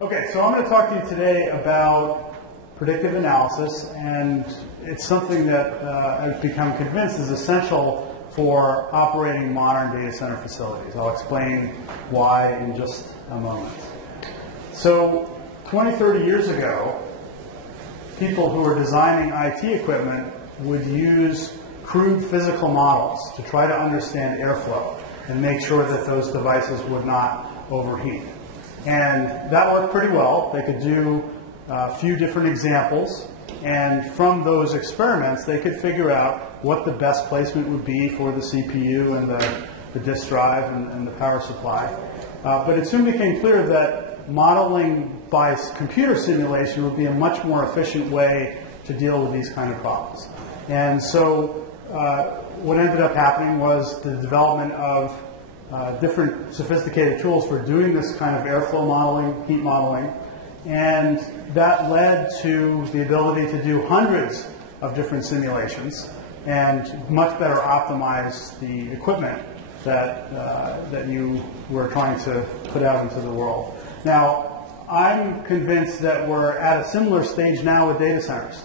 Okay, so I'm going to talk to you today about predictive analysis, and it's something that I've become convinced is essential for operating modern data center facilities. I'll explain why in just a moment. So 20, 30 years ago, people who were designing IT equipment would use crude physical models to try to understand airflow and make sure that those devices would not overheat. And that worked pretty well. They could do a few different examples, and from those experiments they could figure out what the best placement would be for the CPU and the disk drive and the power supply. But it soon became clear that modeling by computer simulation would be a much more efficient way to deal with these kind of problems. And so what ended up happening was the development of different sophisticated tools for doing this kind of airflow modeling, heat modeling, and that led to the ability to do hundreds of different simulations and much better optimize the equipment that you were trying to put out into the world. Now, I'm convinced that we're at a similar stage now with data centers.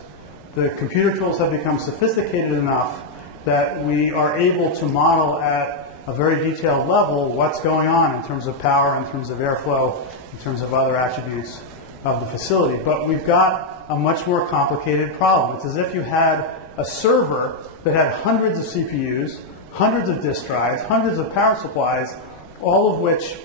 The computer tools have become sophisticated enough that we are able to model at a very detailed level what's going on in terms of power, in terms of airflow, in terms of other attributes of the facility. But we've got a much more complicated problem. It's as if you had a server that had hundreds of CPUs, hundreds of disk drives, hundreds of power supplies, all of which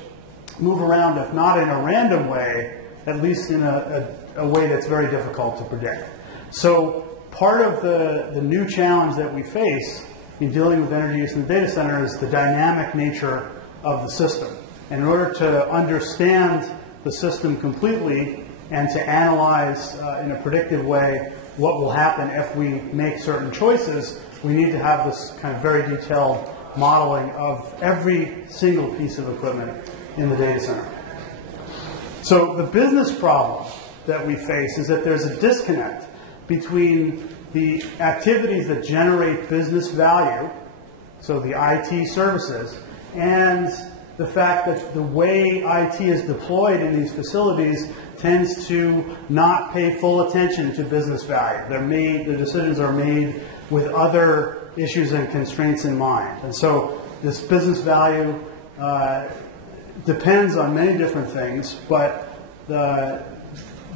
move around, if not in a random way, at least in a way that's very difficult to predict. So part of the new challenge that we face in dealing with energy use in the data center is the dynamic nature of the system. And in order to understand the system completely and to analyze in a predictive way what will happen if we make certain choices, we need to have this kind of very detailed modeling of every single piece of equipment in the data center. So the business problem that we face is that there's a disconnect between the activities that generate business value, so the IT services, and the fact that the way IT is deployed in these facilities tends to not pay full attention to business value. The decisions are made with other issues and constraints in mind. And so this business value depends on many different things, but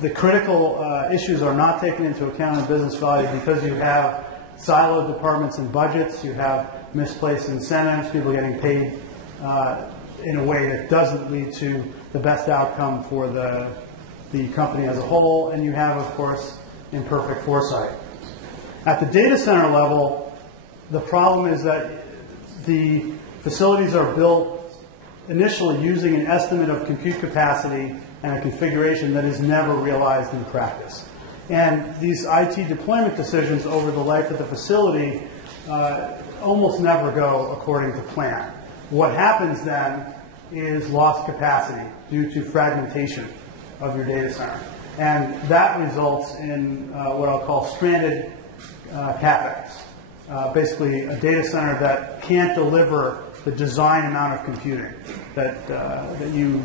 the critical issues are not taken into account in business value because you have siloed departments and budgets, you have misplaced incentives, people getting paid in a way that doesn't lead to the best outcome for the company as a whole, and you have, of course, imperfect foresight. At the data center level, the problem is that the facilities are built initially using an estimate of compute capacity and a configuration that is never realized in practice. And these IT deployment decisions over the life of the facility almost never go according to plan. What happens then is lost capacity due to fragmentation of your data center. And that results in what I'll call stranded CapEx. Basically a data center that can't deliver the design amount of computing that you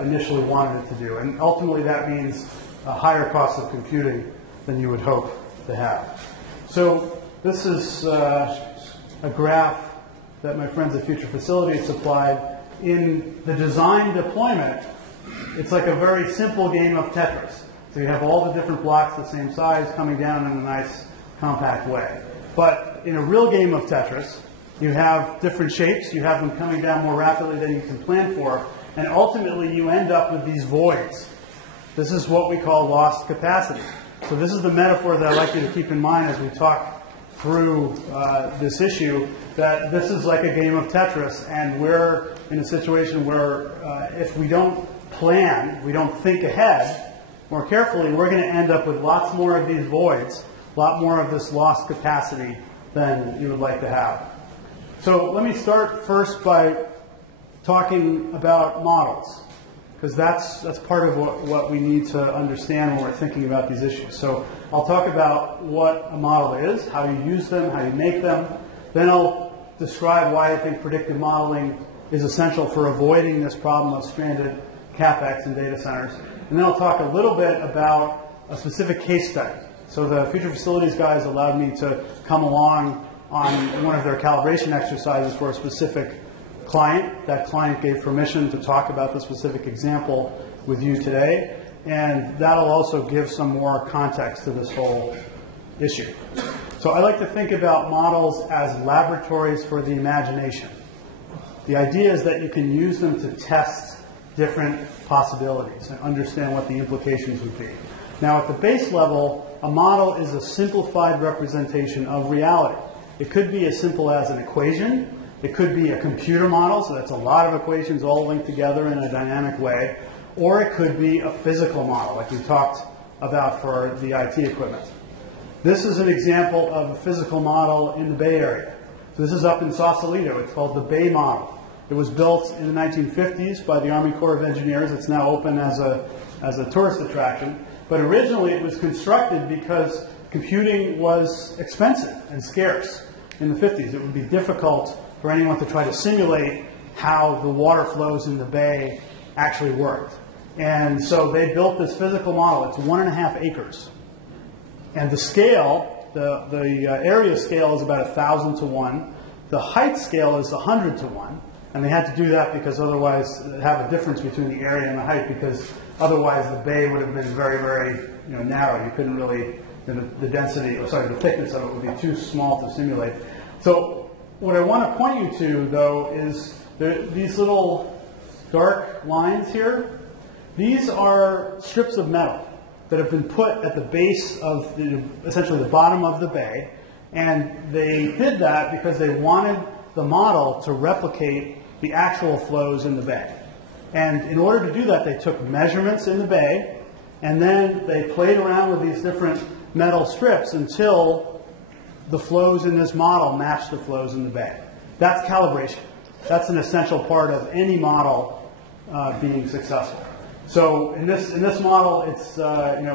initially wanted it to do. And ultimately that means a higher cost of computing than you would hope to have. So this is a graph that my friends at Future Facilities supplied. In the design deployment, it's like a very simple game of Tetris. So you have all the different blocks the same size coming down in a nice compact way. But in a real game of Tetris, you have different shapes, you have them coming down more rapidly than you can plan for, and ultimately you end up with these voids. This is what we call lost capacity. So this is the metaphor that I'd like you to keep in mind as we talk through this issue, that this is like a game of Tetris, and we're in a situation where if we don't plan, we don't think ahead more carefully, we're going to end up with lots more of these voids, a lot more of this lost capacity than you would like to have. So let me start first by talking about models, because that's part of what we need to understand when we're thinking about these issues. So I'll talk about what a model is, how you use them, how you make them. Then I'll describe why I think predictive modeling is essential for avoiding this problem of stranded CapEx in data centers. And then I'll talk a little bit about a specific case study. So the Future Facilities guys allowed me to come along on one of their calibration exercises for a specific client. That client gave permission to talk about the specific example with you today. And that'll also give some more context to this whole issue. So I like to think about models as laboratories for the imagination. The idea is that you can use them to test different possibilities and understand what the implications would be. Now, at the base level, a model is a simplified representation of reality. It could be as simple as an equation. It could be a computer model, so that's a lot of equations all linked together in a dynamic way. Or it could be a physical model, like we talked about for the IT equipment. This is an example of a physical model in the Bay Area. So this is up in Sausalito. It's called the Bay Model. It was built in the 1950s by the Army Corps of Engineers. It's now open as a tourist attraction. But originally it was constructed because computing was expensive and scarce in the 50s. It would be difficult for anyone to try to simulate how the water flows in the bay actually worked. And so they built this physical model. It's 1.5 acres. And the scale, the area scale is about 1,000 to 1. The height scale is 100 to 1. And they had to do that because otherwise have a difference between the area and the height, because otherwise the bay would have been very, very narrow. You couldn't really, the density, the thickness of it would be too small to simulate. So what I want to point you to, though, is these little dark lines here. These are strips of metal that have been put at the base of essentially the bottom of the bay. And they did that because they wanted the model to replicate the actual flows in the bay. And in order to do that, they took measurements in the bay, and then they played around with these different metal strips until the flows in this model matched the flows in the bay. That's calibration. That's an essential part of any model being successful. So in this model, it's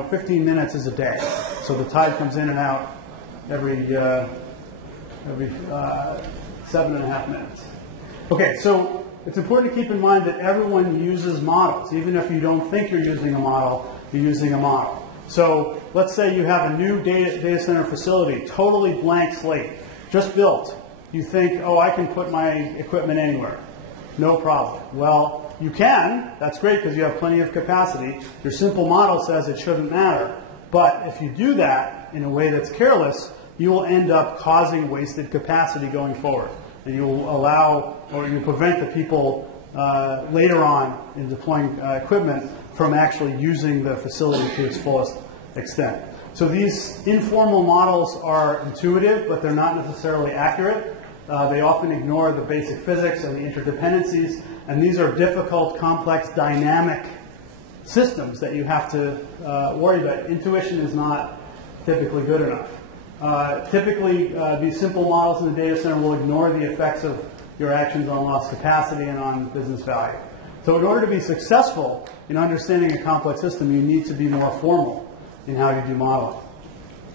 15 minutes is a day. So the tide comes in and out every 7.5 minutes. Okay, so it's important to keep in mind that everyone uses models. Even if you don't think you're using a model, you're using a model. So let's say you have a new data center facility, totally blank slate, just built. You think, oh, I can put my equipment anywhere. No problem. Well, you can. That's great because you have plenty of capacity. Your simple model says it shouldn't matter. But if you do that in a way that's careless, you will end up causing wasted capacity going forward. And you will allow, or you prevent the people later on in deploying equipment from actually using the facility to its fullest extent. So these informal models are intuitive, but they're not necessarily accurate. They often ignore the basic physics and the interdependencies, and these are difficult, complex, dynamic systems that you have to worry about. Intuition is not typically good enough. Typically, these simple models in the data center will ignore the effects of your actions on lost capacity and on business value. So in order to be successful in understanding a complex system, you need to be more formal in how you do modeling.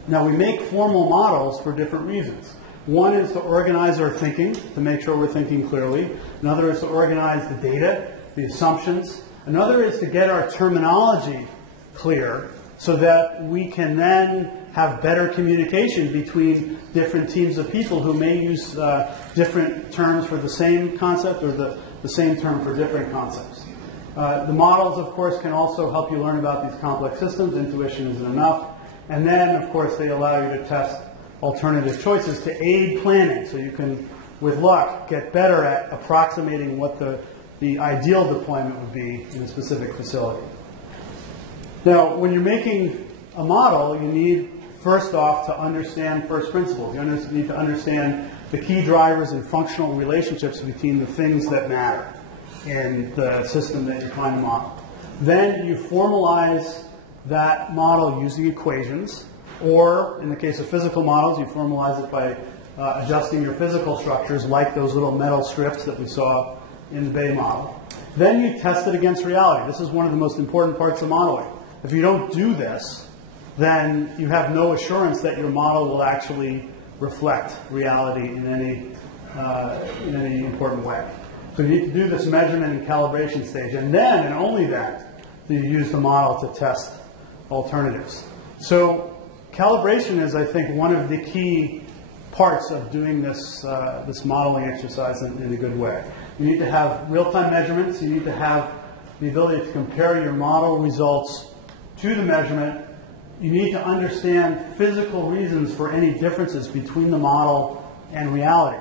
Now, we make formal models for different reasons. One is to organize our thinking, to make sure we're thinking clearly. Another is to organize the data, the assumptions. Another is to get our terminology clear so that we can then have better communication between different teams of people who may use different terms for the same concept or the same term for different concepts. The models, of course, can also help you learn about these complex systems. Intuition isn't enough. And then, of course, they allow you to test alternative choices to aid planning, so you can, with luck, get better at approximating what the ideal deployment would be in a specific facility. Now, when you're making a model, you need, first off, to understand first principles. You need to understand the key drivers and functional relationships between the things that matter in the system that you're trying to model. Then you formalize that model using equations, or in the case of physical models, you formalize it by adjusting your physical structures, like those little metal strips that we saw in the Bay model. Then you test it against reality. This is one of the most important parts of modeling. If you don't do this, then you have no assurance that your model will actually reflect reality in any important way. So you need to do this measurement and calibration stage, and then, and only then, you use the model to test alternatives. So calibration is, I think, one of the key parts of doing this, this modeling exercise in a good way. You need to have real-time measurements. You need to have the ability to compare your model results to the measurement. You need to understand physical reasons for any differences between the model and reality.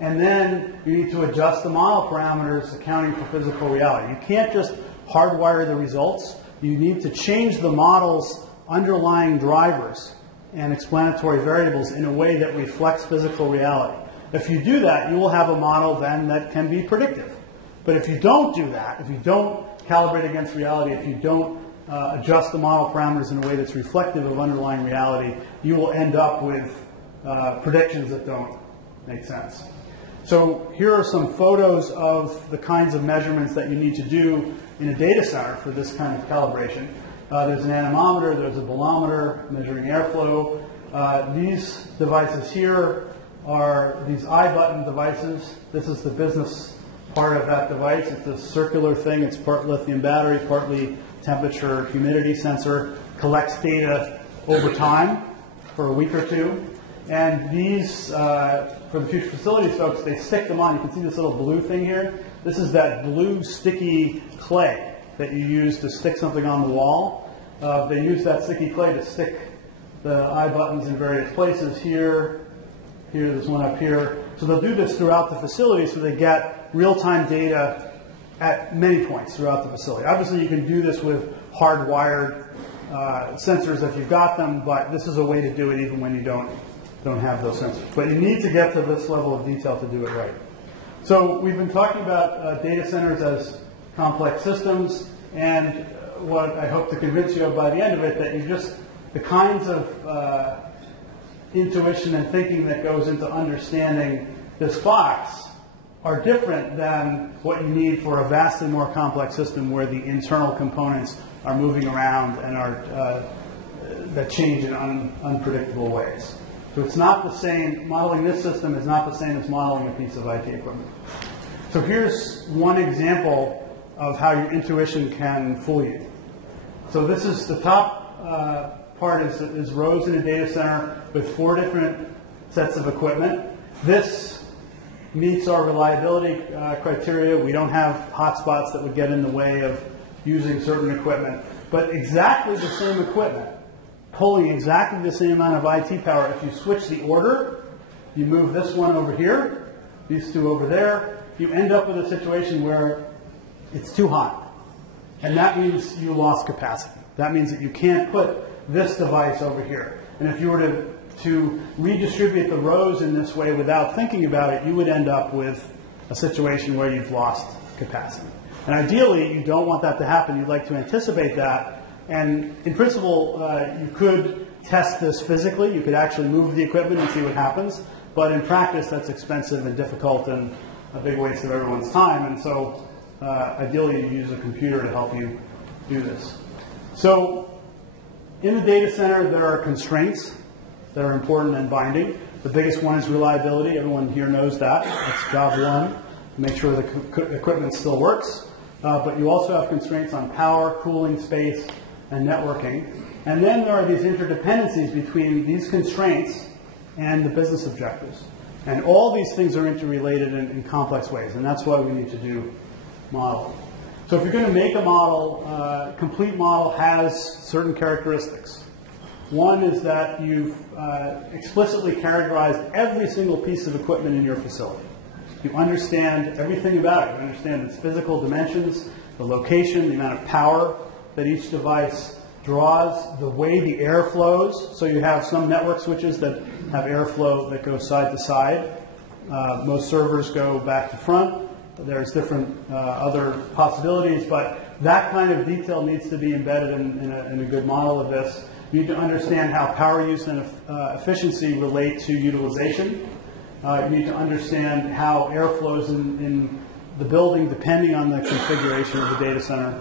And then you need to adjust the model parameters accounting for physical reality. You can't just hardwire the results. You need to change the model's underlying drivers and explanatory variables in a way that reflects physical reality. If you do that, you will have a model then that can be predictive. But if you don't do that, if you don't calibrate against reality, if you don't adjust the model parameters in a way that's reflective of underlying reality, you will end up with predictions that don't make sense. So here are some photos of the kinds of measurements that you need to do in a data center for this kind of calibration. There's an anemometer, there's a bolometer measuring airflow. These devices here are these I-button devices. This is the business part of that device. It's a circular thing. It's part lithium battery, partly temperature, humidity sensor. Collects data over time for a week or two. And these, for the future facilities folks, they stick them on. You can see this little blue thing here. This is that blue sticky clay that you use to stick something on the wall. They use that sticky clay to stick the I buttons in various places. Here, there's one up here. So they'll do this throughout the facility so they get real-time data at many points throughout the facility. Obviously, you can do this with hardwired sensors if you've got them, but this is a way to do it even when you don't have those sensors. But you need to get to this level of detail to do it right. So we've been talking about data centers as complex systems, and what I hope to convince you of by the end of it, that you just, the kinds of intuition and thinking that goes into understanding this box are different than what you need for a vastly more complex system where the internal components are moving around and are that change in unpredictable ways. So it's not the same, modeling this system is not the same as modeling a piece of IT equipment. So here's one example of how your intuition can fool you. So this is the top part is rows in a data center with 4 different sets of equipment. This meets our reliability criteria. We don't have hotspots that would get in the way of using certain equipment. But exactly the same equipment, pulling exactly the same amount of IT power, if you switch the order, you move this one over here, these two over there, you end up with a situation where it's too hot. And that means you lost capacity. That means that you can't put this device over here. And if you were to redistribute the rows in this way without thinking about it, you would end up with a situation where you've lost capacity. And ideally, you don't want that to happen. You'd like to anticipate that. And in principle, you could test this physically. You could actually move the equipment and see what happens. But in practice, that's expensive and difficult and a big waste of everyone's time. And so ideally, you use a computer to help you do this. So in the data center, there are constraints that are important and binding. The biggest one is reliability. Everyone here knows that. That's job one. Make sure the equipment still works. But you also have constraints on power, cooling, space, and networking. And then there are these interdependencies between these constraints and the business objectives. And all these things are interrelated in complex ways. And that's why we need to do modeling. So if you're going to make a model, complete model has certain characteristics. One is that you've explicitly characterized every single piece of equipment in your facility. You understand everything about it. You understand its physical dimensions, the location, the amount of power that each device draws, the way the air flows. So you have some network switches that have airflow that goes side to side. Most servers go back to front. There's different other possibilities, but that kind of detail needs to be embedded in a good model of this. You need to understand how power use and efficiency relate to utilization. You need to understand how air flows in the building depending on the configuration of the data center,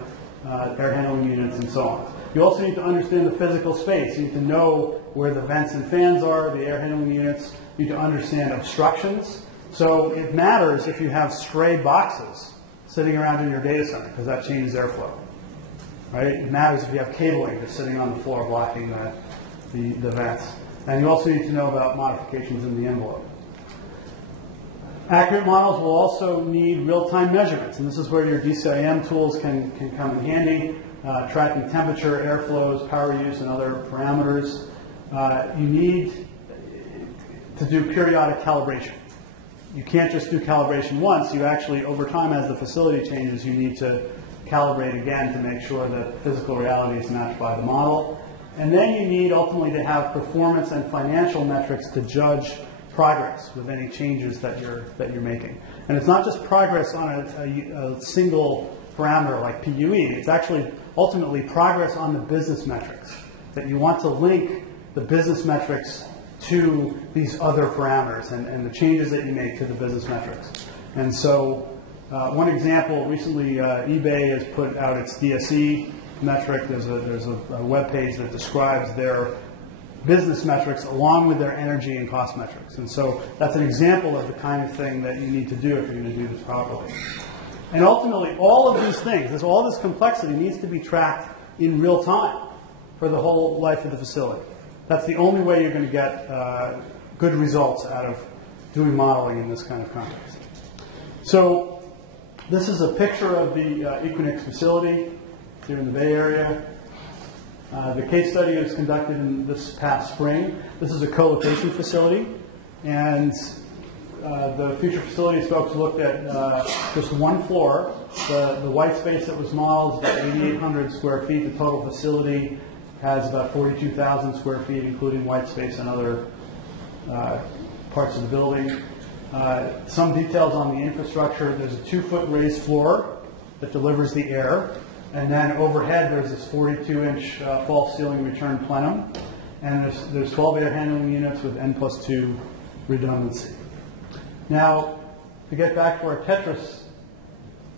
air handling units, and so on. You also need to understand the physical space. You need to know where the vents and fans are, the air handling units. You need to understand obstructions. So it matters if you have stray boxes sitting around in your data center because that changes airflow. right? It matters if you have cabling just sitting on the floor blocking the vents. And you also need to know about modifications in the envelope. Accurate models will also need real-time measurements, and this is where your DCIM tools can come in handy, tracking temperature, airflows, power use, and other parameters. You need to do periodic calibration. You can't just do calibration once. You actually, over time, as the facility changes, you need to calibrate again to make sure that physical reality is matched by the model. And then you need ultimately to have performance and financial metrics to judge progress with any changes that you're making. And it's not just progress on a single parameter like PUE. It's actually ultimately progress on the business metrics, that you want to link the business metrics to these other parameters and the changes that you make to the business metrics. And so one example, recently eBay has put out its DSE metric. There's a web page that describes their business metrics along with their energy and cost metrics. And so that's an example of the kind of thing that you need to do if you're going to do this properly. And ultimately, all of these things, all this complexity needs to be tracked in real time for the whole life of the facility. That's the only way you're going to get good results out of doing modeling in this kind of context. So this is a picture of the Equinix facility here in the Bay Area. The case study was conducted in this past spring. This is a co-location facility, and the future facilities folks looked at just one floor. The white space that was modeled is about 8,800 square feet. The total facility has about 42,000 square feet, including white space and other parts of the building. Some details on the infrastructure. There's a 2-foot raised floor that delivers the air. And then overhead, there's this 42-inch false ceiling return plenum. And there's 12 air handling units with N+2 redundancy. Now, to get back to our Tetris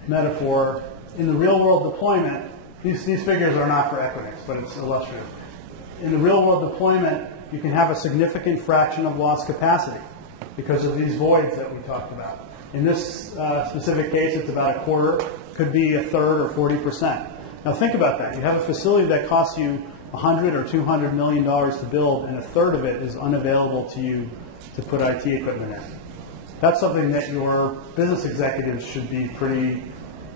metaphor, in the real-world deployment, these figures are not for Equinix, but it's illustrative. In the real-world deployment, you can have a significant fraction of lost capacity because of these voids that we talked about. In this specific case, it's about a quarter. Could be a third or 40%. Now think about that. You have a facility that costs you $100 or $200 million to build, and a third of it is unavailable to you to put IT equipment in. That's something that your business executives should be pretty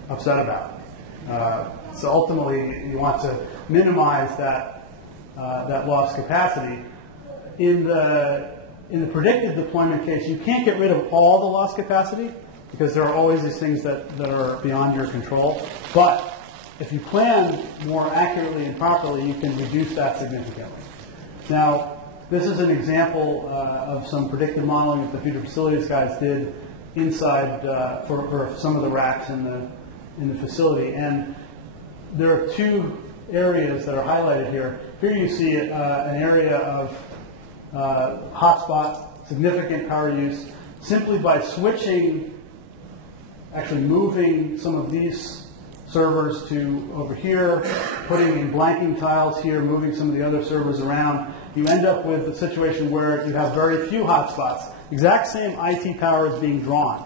upset about. So ultimately, you want to minimize that lost capacity. In the predictive deployment case, you can't get rid of all the lost capacity, because there are always these things that are beyond your control. But if you plan more accurately and properly, you can reduce that significantly. Now, this is an example of some predictive modeling that the future facilities guys did inside for some of the racks in the facility. And there are two areas that are highlighted here. Here you see an area of hotspot, significant power use, simply by switching, actually moving some of these servers to over here, putting in blanking tiles here, moving some of the other servers around. You end up with a situation where you have very few hotspots. Exact same IT power is being drawn,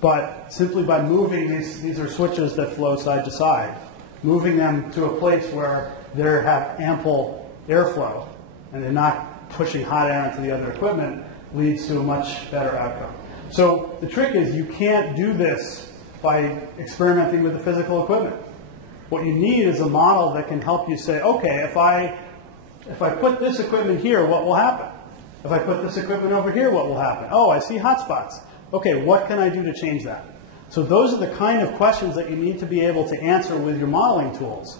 but simply by moving these are switches that flow side to side, moving them to a place where they have ample airflow and they're not pushing hot air into the other equipment leads to a much better outcome. So the trick is you can't do this by experimenting with the physical equipment. What you need is a model that can help you say, okay, if I put this equipment here, what will happen? If I put this equipment over here, what will happen? Oh, I see hotspots. Okay, what can I do to change that? So those are the kind of questions that you need to be able to answer with your modeling tools.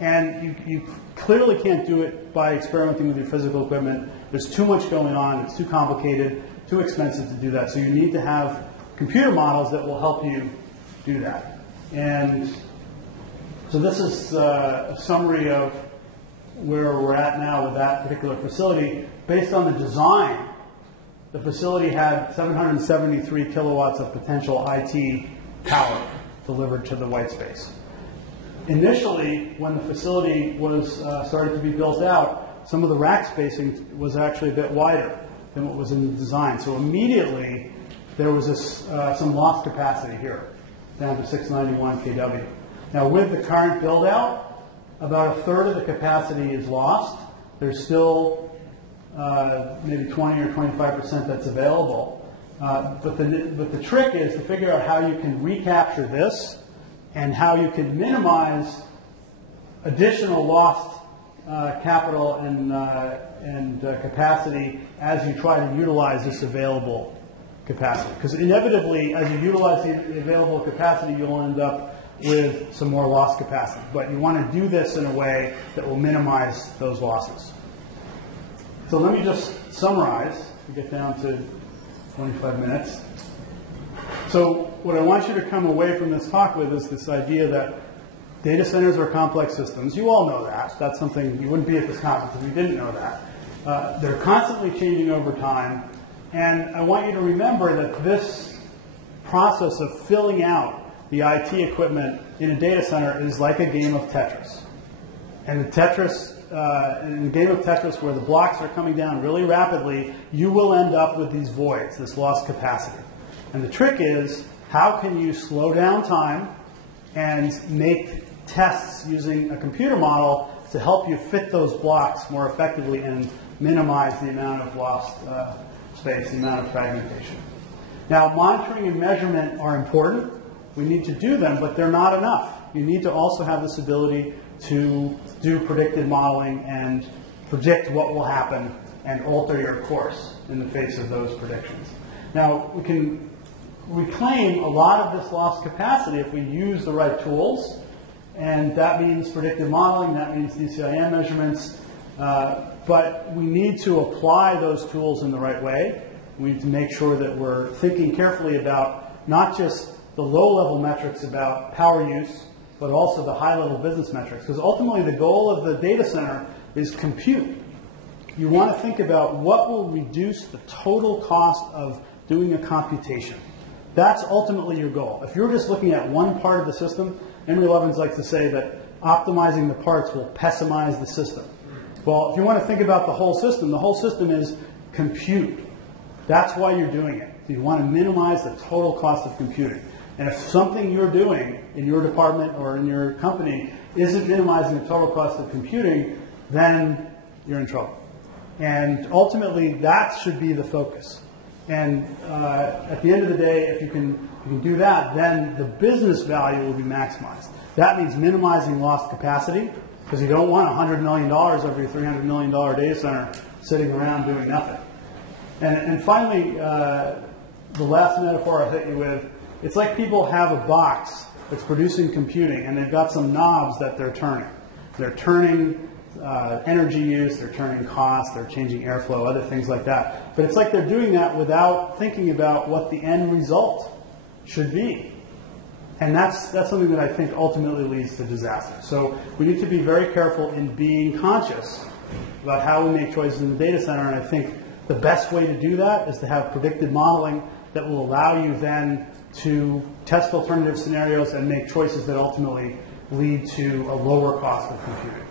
And you clearly can't do it by experimenting with your physical equipment. There's too much going on. It's too complicated, too expensive to do that. So you need to have computer models that will help you do that. And so this is a summary of where we're at now with that particular facility. Based on the design, the facility had 773 kilowatts of potential IT power delivered to the white space. Initially, when the facility was started to be built out, some of the rack spacing was actually a bit wider than what was in the design. So immediately, there was some lost capacity here, down to 691 kW. Now, with the current build-out, about a third of the capacity is lost. There's still maybe 20 or 25% that's available. But the trick is to figure out how you can recapture this and how you can minimize additional lost capital and capacity as you try to utilize this available capacity. Because inevitably, as you utilize the available capacity, you'll end up with some more lost capacity. But you want to do this in a way that will minimize those losses. So let me just summarize. We get down to 25 minutes. So what I want you to come away from this talk with is this idea that data centers are complex systems. You all know that. That's something, you wouldn't be at this conference if you didn't know that. They're constantly changing over time. And I want you to remember that this process of filling out the IT equipment in a data center is like a game of Tetris. And the Tetris, in a game of Tetris where the blocks are coming down really rapidly, you will end up with these voids, this lost capacity. And the trick is, how can you slow down time and make tests using a computer model to help you fit those blocks more effectively and minimize the amount of lost space, the amount of fragmentation. Now, monitoring and measurement are important. We need to do them, but they're not enough. You need to also have this ability to do predictive modeling and predict what will happen and alter your course in the face of those predictions. Now, we can reclaim a lot of this lost capacity if we use the right tools, and that means predictive modeling, that means DCIM measurements, but we need to apply those tools in the right way. We need to make sure that we're thinking carefully about not just the low-level metrics about power use, but also the high-level business metrics. Because ultimately the goal of the data center is compute. You want to think about what will reduce the total cost of doing a computation. That's ultimately your goal. If you're just looking at one part of the system, Henry Levins likes to say that optimizing the parts will pessimize the system. Well, if you want to think about the whole system is compute. That's why you're doing it. You want to minimize the total cost of computing. And if something you're doing in your department or in your company isn't minimizing the total cost of computing, then you're in trouble. And ultimately, that should be the focus. And at the end of the day, if you can do that, then the business value will be maximized. That means minimizing lost capacity, because you don't want $100 million over your $300 million data center sitting around doing nothing. And finally, the last metaphor I'll hit you with, it's like people have a box that's producing computing, and they've got some knobs that they're turning. They're turning energy use, they're turning cost, they're changing airflow, other things like that. But it's like they're doing that without thinking about what the end result should be. And that's something that I think ultimately leads to disaster. So we need to be very careful in being conscious about how we make choices in the data center, and I think the best way to do that is to have predictive modeling that will allow you then to test alternative scenarios and make choices that ultimately lead to a lower cost of computing.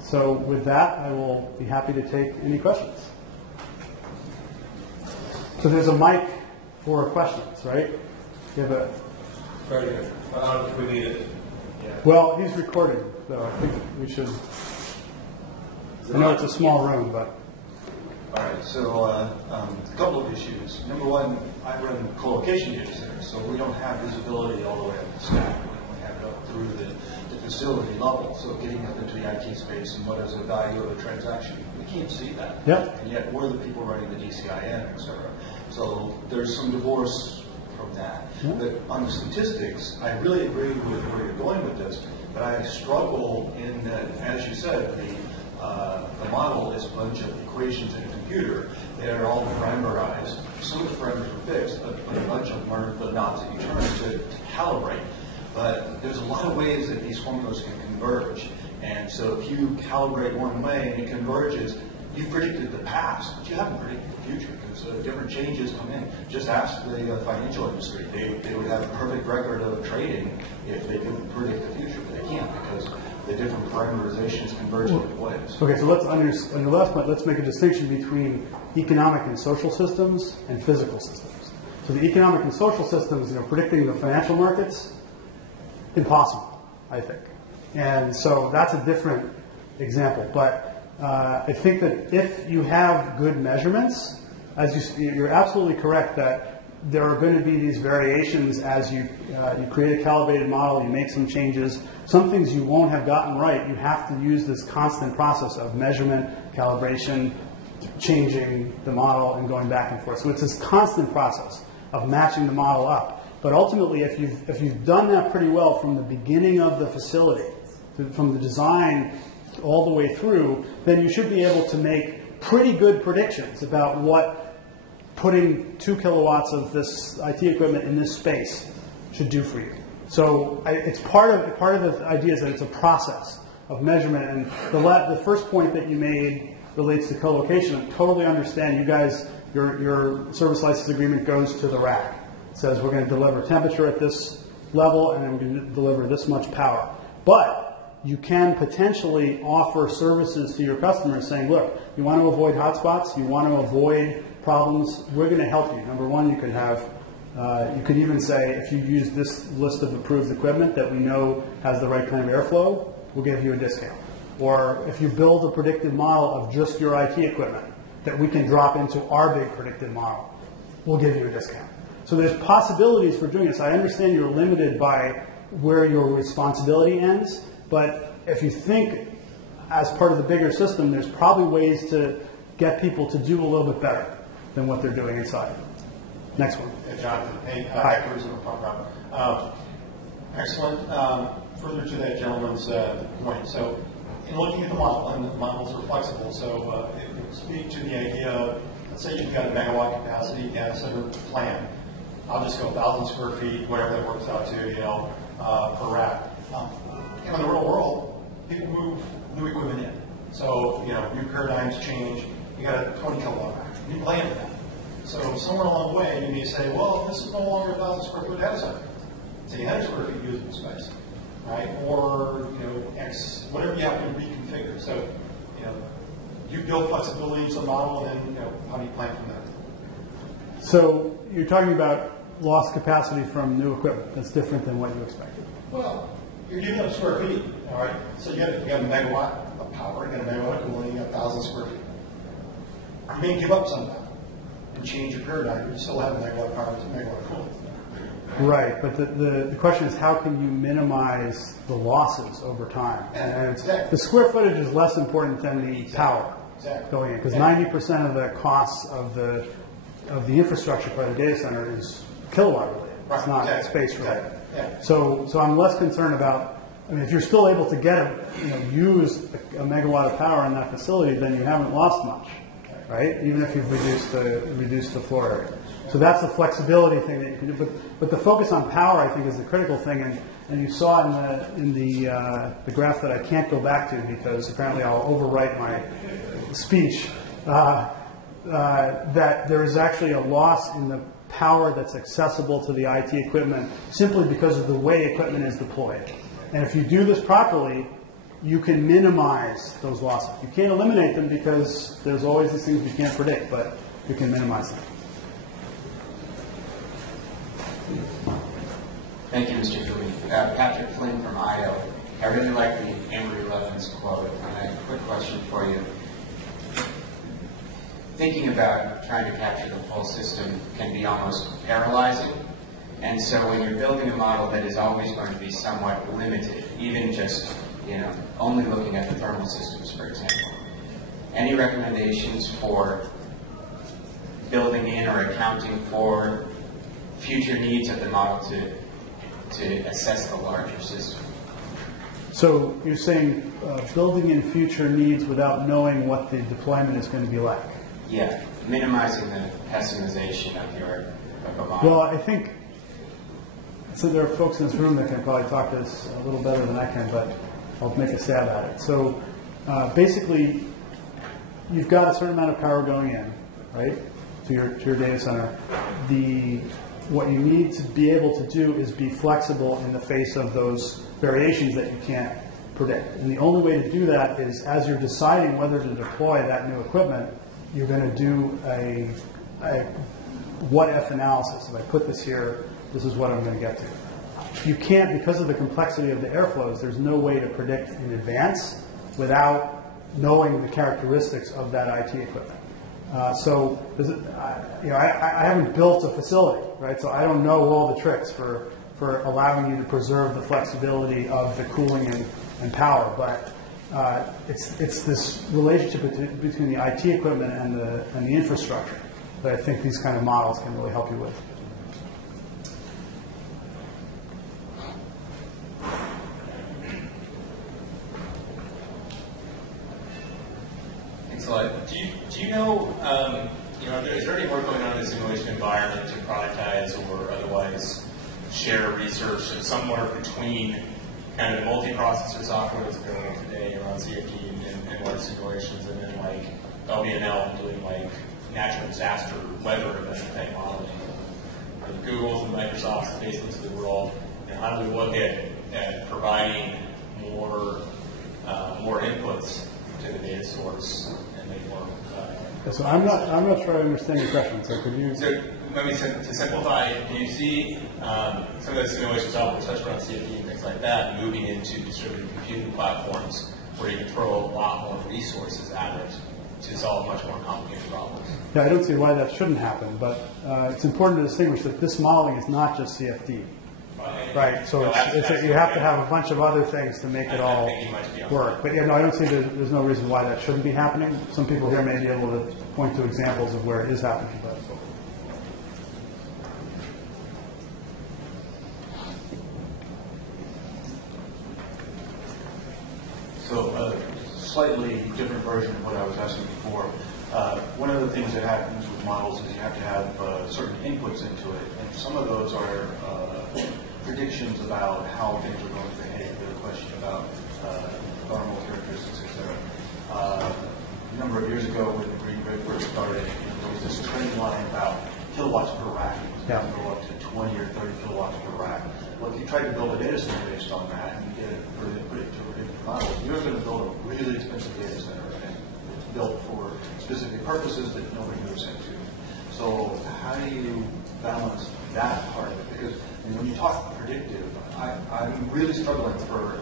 So with that, I will be happy to take any questions. So there's a mic for questions, right? You have a... Very good. If we need it. Yeah. Well, he's recording, so I think we should... I know it's a small room, but... All right, so a couple of issues. Number one, I run co-location data centers, so we don't have visibility all the way up the stack. We only have it up through the facility level. So getting up into the IT space and what is the value of a transaction, we can't see that. Yep. And yet we're the people running the DCIM, et cetera. So there's some divorce from that. Yep. But on the statistics, I really agree with where you're going with this, but I struggle in that, as you said, the model is a bunch of equations in a computer. They're all parameterized. Some of the parameters are fixed, but a bunch of them are the knobs that you turn to calibrate. But there's a lot of ways that these formulas can converge. And so if you calibrate one way and it converges, you predicted the past, but you haven't predicted the future because different changes come in. Just ask the financial industry. They would have a perfect record of trading if they could predict the future, but they can't because the different parameterizations converge in different ways. Okay, so let's, on your last point, let's make a distinction between economic and social systems and physical systems. So the economic and social systems, predicting the financial markets, impossible, I think. And so that's a different example. But I think that if you have good measurements, you're absolutely correct that there are going to be these variations as you create a calibrated model, you make some changes. Some things you won't have gotten right. You have to use this constant process of measurement, calibration, changing the model, and going back and forth. So it's this constant process of matching the model up. But ultimately, if you've done that pretty well from the beginning of the facility, from the design all the way through, then you should be able to make pretty good predictions about what putting 2 kilowatts of this IT equipment in this space should do for you. So it's part of the idea is that it's a process of measurement. And the first point that you made relates to co-location. I totally understand. You guys, your service license agreement goes to the rack. It says we're going to deliver temperature at this level, and then we're going to deliver this much power. But you can potentially offer services to your customers saying, look, you want to avoid hotspots, you want to avoid problems, we're going to help you. Number one, you could even say, if you use this list of approved equipment that we know has the right kind of airflow, we'll give you a discount. Or if you build a predictive model of just your IT equipment that we can drop into our big predictive model, we'll give you a discount. So there's possibilities for doing this. I understand you're limited by where your responsibility ends, but if you think as part of the bigger system, there's probably ways to get people to do a little bit better than what they're doing inside. Next one. Hey, Jonathan. Hey, Hi. Excellent. Further to that gentleman's point, so in looking at the model, and the models are flexible, so it would speak to the idea, let's say you've got a megawatt capacity data center plan. I'll just go 1,000 square feet, whatever that works out to, per rack. In the real world, people move new equipment in. So, new paradigms change. You got a 20 kilowatt rack. You plan for that. So somewhere along the way, you may say, well, this is no longer a 1,000 square foot data center. It's 800 square feet usable space, right? Or, X, whatever you have to reconfigure. So, you build flexibility into the model, and then, how do you plan from there? So you're talking about lost capacity from new equipment. That's different than what you expected. Well, you're giving up square feet, all right? So you got a megawatt of power, you got a megawatt of cooling, you got 1,000 square feet. You may give up some of that and change your paradigm, but you still have a megawatt of power and a megawatt of cooling. Right, but the question is, how can you minimize the losses over time? And Exactly. The square footage is less important than the power going in, because 90% of the costs of the infrastructure part of the data center is kilowatt related. It's not space related. Yeah. So I'm less concerned about. I mean, if you're still able to use a megawatt of power in that facility, then you haven't lost much, right? Even if you've reduced the floor area. So that's the flexibility thing that you can do. But the focus on power, I think, is the critical thing. And you saw in the graph that I can't go back to because apparently I'll overwrite my speech. That there is actually a loss in the power that's accessible to the IT equipment simply because of the way equipment is deployed. And if you do this properly, you can minimize those losses. You can't eliminate them because there's always these things you can't predict, but you can minimize them. Thank you, Mr. Koomey. Patrick Flynn from IO. I really like the Amory Levin's quote, and I have a quick question for you. Thinking about trying to capture the full system can be almost paralyzing. And so when you're building a model that is always going to be somewhat limited, even just, only looking at the thermal systems, for example, any recommendations for building in or accounting for future needs of the model to assess the larger system? So you're saying building in future needs without knowing what the deployment is going to be like? Yeah, minimizing the customization of a model. Well, I think, so there are folks in this room that can probably talk to this a little better than I can, but I'll make a stab at it. So basically, you've got a certain amount of power going in, right, to your data center. What you need to be able to do is be flexible in the face of those variations that you can't predict. And the only way to do that is as you're deciding whether to deploy that new equipment, you're going to do a what-if analysis. If I put this here, this is what I'm going to get to. you can't, because of the complexity of the airflows, there's no way to predict in advance without knowing the characteristics of that IT equipment. So I haven't built a facility, right? So I don't know all the tricks for allowing you to preserve the flexibility of the cooling and power. But it's this relationship between the IT equipment and the infrastructure that I think these kind of models can really help you with. Do you know, is there any work going on in the simulation environment to productize or otherwise share research that's somewhere between kind of the multiprocessor software that's going on today around CFD and large simulations, and then like LBML doing like natural disaster weather event type modeling, or the Googles and Microsofts and Facebooks of the world? And how do we look at providing more inputs to the data source and make more? So I'm not sure I understand your question. So could you? So let me to simplify. Do you see some of the simulation software, especially around CFD and things like that, moving into distributed computing platforms where you can throw a lot more resources at it to solve much more complicated problems? Yeah, I don't see why that shouldn't happen, but it's important to distinguish that this modeling is not just CFD. Right, so you have to have a bunch of other things to make it all work. But yeah, no, I don't see there's no reason why that shouldn't be happening. Some people here may be able to point to examples of where it is happening. But So slightly different version of what I was asking before. One of the things that happens with models is you have to have certain inputs into it, and some of those are predictions about how things are going to behave. There's a question about thermal characteristics, etc. A number of years ago, when the Green Grid first started, there was this trend line about kilowatts per rack. It was going to go up to 20 or 30 kilowatts per rack. Well, if you tried to build a data center based on that and you get it, put it to predictive models, you're going to build a really expensive data center, and it's built for specific purposes that nobody moves into. So how do you balance that part of it? Because when you talk predictive, I'm really struggling for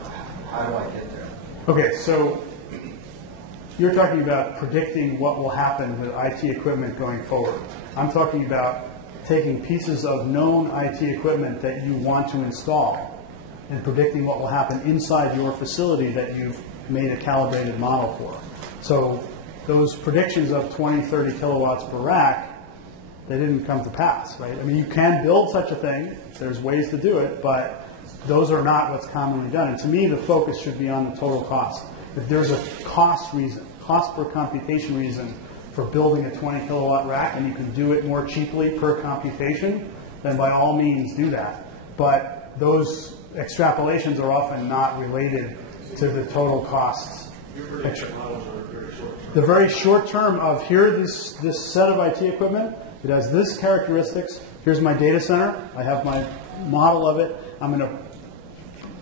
how do I get there? okay, so you're talking about predicting what will happen with IT equipment going forward. I'm talking about taking pieces of known IT equipment that you want to install and predicting what will happen inside your facility that you've made a calibrated model for. So those predictions of 20, 30 kilowatts per rack, they didn't come to pass, right? I mean, you can build such a thing. There's ways to do it, but those are not what's commonly done. And to me, the focus should be on the total cost. If there's a cost reason, cost per computation reason for building a 20 kilowatt rack, and you can do it more cheaply per computation, then by all means do that. But those extrapolations are often not related to the total costs picture. The very short term of here, this set of IT equipment, it has this characteristics. Here's my data center. I have my model of it. I'm going to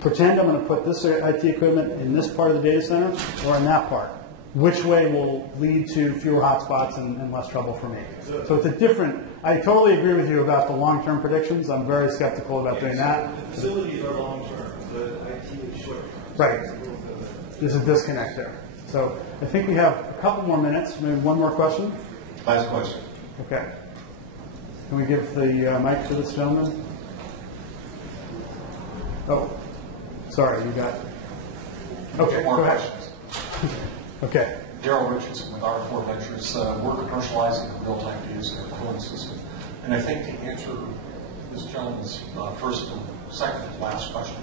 pretend I'm going to put this IT equipment in this part of the data center or in that part. Which way will lead to fewer hotspots and less trouble for me? So it's a different. I totally agree with you about the long-term predictions. I'm very skeptical about doing that. The facilities are long-term. The IT is short-term. Right. There's a disconnect there. So I think we have a couple more minutes. Maybe one more question. Last question. Okay. Can we give the mic to this gentleman? Oh, sorry, you got. Okay, more go ahead. questions. Okay. Daryl Richardson with R4 Ventures. We're commercializing the real-time data center cooling system. And I think to answer this gentleman's first and second to last question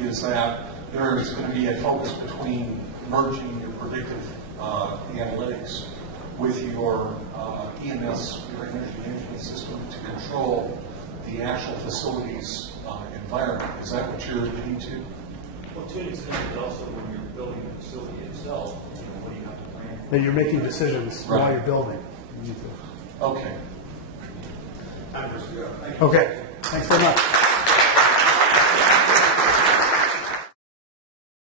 is that there is going to be a focus between merging your predictive analytics with your EMS, your energy management system, to control the actual facility's environment. Is that what you're leading to? Well, to an extent, but also when you're building the facility itself, what do you have to plan? That you're making decisions while you're building. Okay. Time for us to go. Thank you. Okay. Thanks very much.